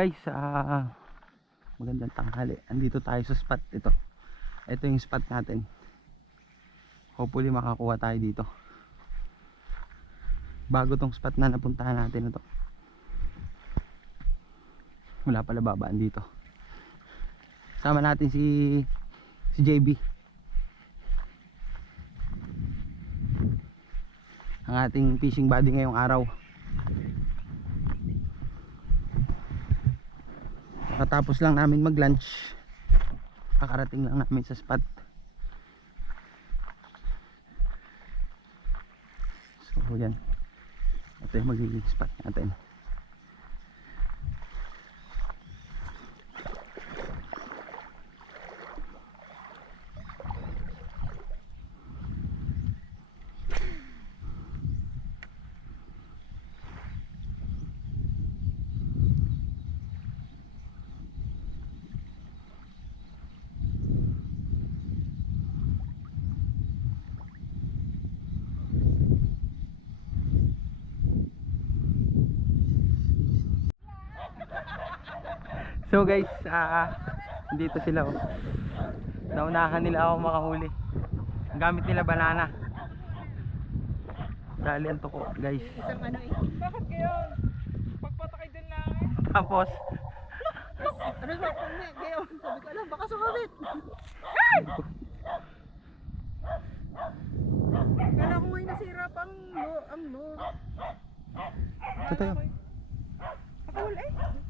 Guys, ah magandang tanghali. Andito tayo sa spot ito. Ito yung spot natin. Hopefully makakuha tayo dito. Bago tong spot na napuntahan natin ito. Wala pala babaan dito. Sama natin si si JB. Ang ating fishing buddy ngayong araw. Katapos lang namin mag lunch Kakarating lang namin sa spot. So yan. Ito yung magiging spot natin So guys, ah dito sila oh. Naunahan nila ako makahuli. Ang gamit nila banana. Dali ang tuko, guys. Isang ano eh. Bakit kayo? Pagpatakay din lang eh. Tapos, Ano ba? Kung gayon. Sabi ko alam, baka sumabit. Kala ko ngayon nasira pang ang lo. ito tayo. Pakawal eh.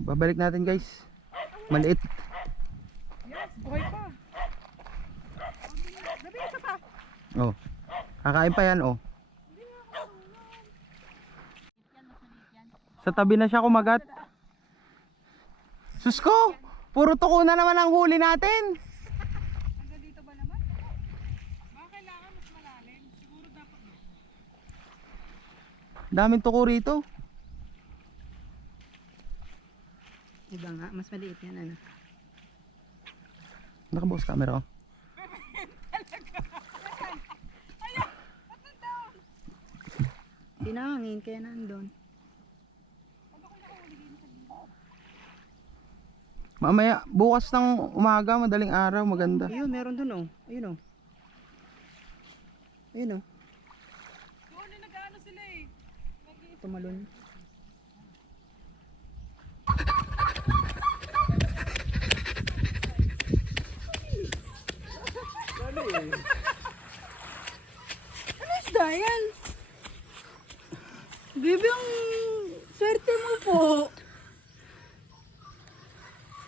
Babalik natin guys. Maliit. Yes, buhay pa. Oh. Kakain pa yan oh. Sa tabi na siya kumagat. Sus ko! Puro tuko na naman ang huli natin. Daming tuko rito. Iba nga, mas maliit yan ano. Nakabukas camera oh. ko. Tinangin, kaya nandun. Mamaya, bukas ng umaga, madaling araw, maganda. Ayun, meron dun oh. Ayun oh. Ayun oh. Doon na nag-ano sila eh. Tumalon. Ano isda yan? Baby, ang swerte mo po.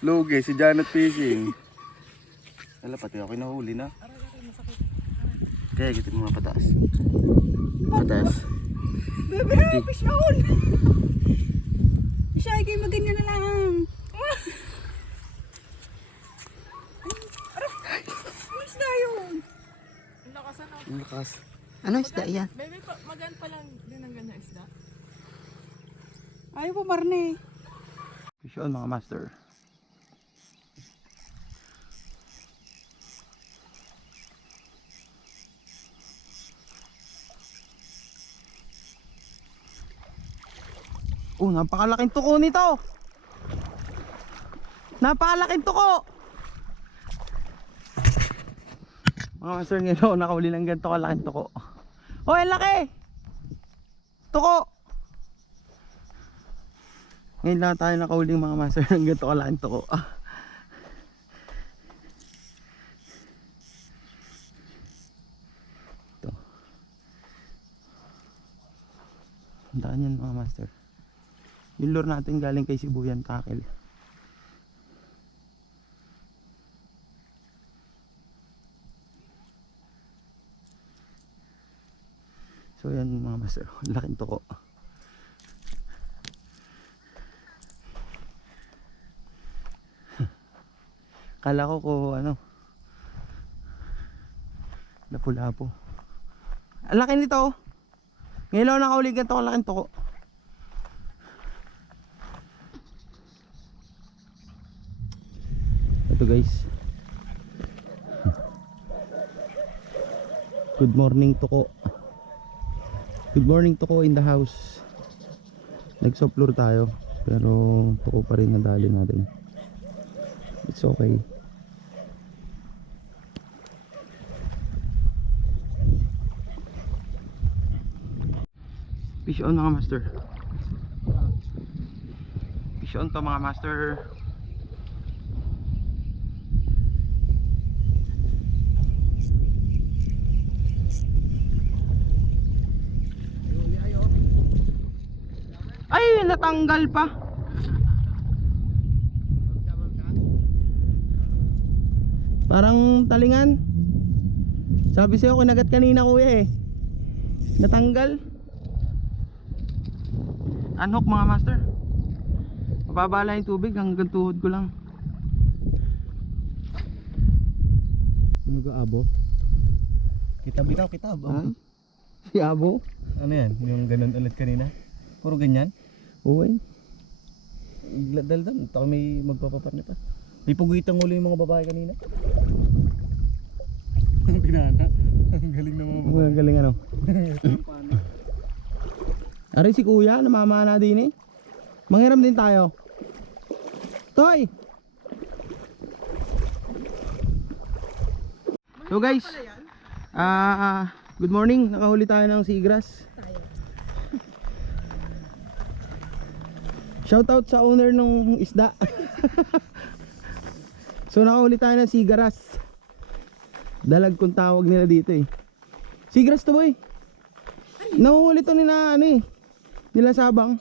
Lugi, si Janet Fishing. Wala, pati ako nahuli na. Kaya kita mga pataas. Pataas. Baby, fish. Siya, kayo maganyan na lang. Ano isda yun? Ang lakas lakas. Ano isda yan? Baby, pa, magaan pa lang din ang ganyan isda. Ayaw po, Marne. Fish on mga master. Oh, napakalaking tuko nito. Napakalaking tuko. Mga master ngayon, nakahuli ng ganito kalaking tuko. Oh, ang laki. Tuko. Ngayon lang tayo nakauling mga master ng ganito kalaking tuko. Ah. Ito. Daan yan mga master. Yung lure natin galing kay Sibuyan Tackle. So yan mga master, laking tuko. Kala ko ko ano Lapu-lapo Ang laki nito oh. Ngayon ako nakaulig ganito kalaking tuko. Ito guys. Good morning tuko Good morning tuko in the house Nagsoplor tayo Pero tuko pa rin nadali natin. It's okay. Fish on mga master. Fish on to mga master. Ay, natanggal pa. Parang talingan. Sabi sa'yo, kinagat kanina kuya eh. Natanggal. Unhook mga master. Mababala yung tubig hanggang tuhod ko lang. Nag-aabo. Kitab ikaw, kitab. Ha? Si Abo? Ano yan? Yung ganun ulit kanina? Puro ganyan? Uy. Daldal, tako may magpapaparni pa. May pugitang ulo yung mga babae kanina. Binana. Ang galing ng mga Ang galing ano. Aray si kuya, namamana din eh. Manghiram din tayo. Toy! So guys, ah good morning. Nakahuli tayo ng seagrass. Shoutout sa owner ng isda. so nakahuli tayo ng seagrass. Dalag kung tawag nila dito eh. Seagrass to boy. Nahuhuli to ni na ano eh. Nila sabang.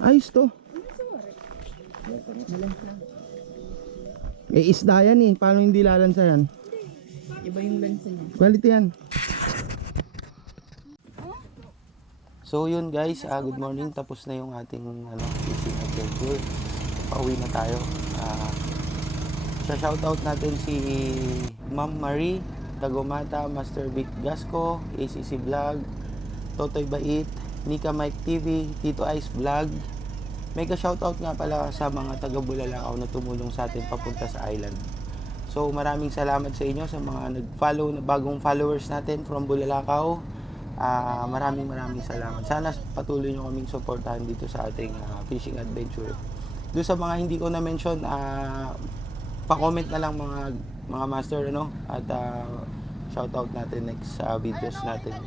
Ayos to. Eh isda yan eh. Paano hindi lalansa yan? Iba yung lansa niya. Quality yan. So yun guys, ah, good morning. Tapos na yung ating ano, fishing adventure. Pauwi na tayo. Ah, sa shoutout natin si Ma'am Marie, Tagomata, Master Vic Gasco, ACC Vlog, Totoy Bait, Nika Mike TV, Tito Ice Vlog. Mega shoutout nga pala sa mga taga Bulalakaw na tumulong sa atin papunta sa island. So maraming salamat sa inyo sa mga nag-follow na bagong followers natin from Bulalakaw. Ah, maraming maraming salamat. Sana patuloy nyo kaming suportahan dito sa ating ah, fishing adventure. Doon sa mga hindi ko na mention, ah, pa-comment na lang mga mga master ano at ah, shoutout natin next sa videos natin.